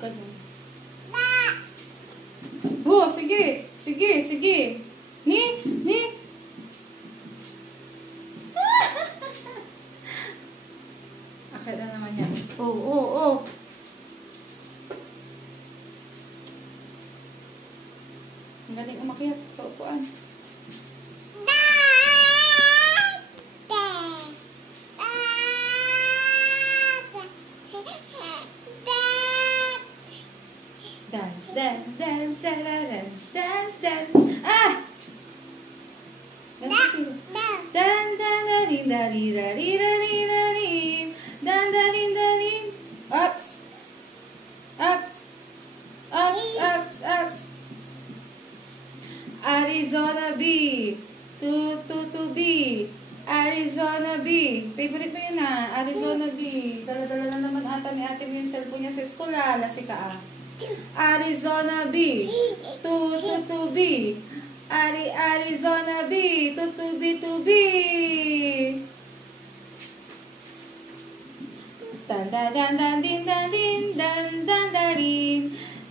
ka dyan. Oh, sige. Sige, sige. Ni. Akit na naman yan. Oh. Ang galing umakyat sa upuan. Dance. Ah! Ups. Arizona B. To B. Arizona B. Favorite mo yun Arizona B. Dala-dala na naman ata ni ate mo yung cellphone niya sa school Lasi ka Arizona B. To B. Arizona B. To B. Dan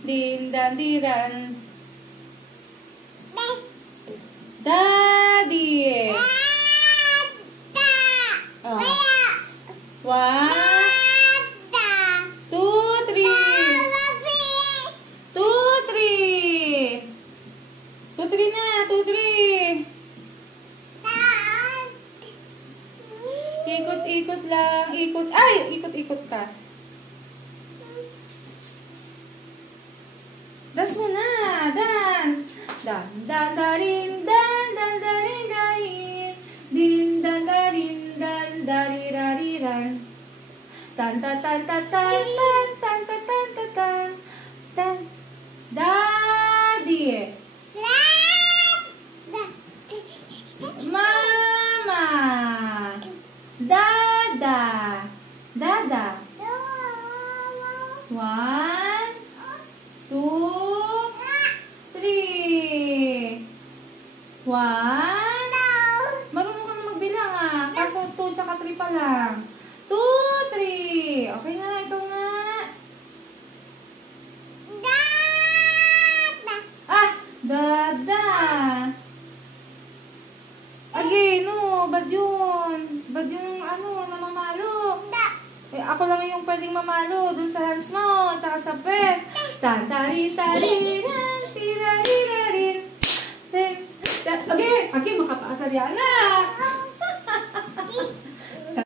din dan diran. Daddy. Oh. 1, 2, 3. 2, 3 na. 2, 3. Ikot lang. Ikot ka. Dance mo na. Dance. Dan darin. Din dan daririran. Tan. Daddy. Mama. Dada. 1, 2, 3. 1. Marunong ka na magbilang Kaso 2 tsaka 3 pa lang. 2, 3. Okay na, ito nga. Dada. Again, bad yun. Bad yung namamalo. Ako lang yung pwedeng mamalo dun sa hands mo, tsaka sa pet. Tantari-tari-ran, tirari-rarin. Okay, makapaasarya na.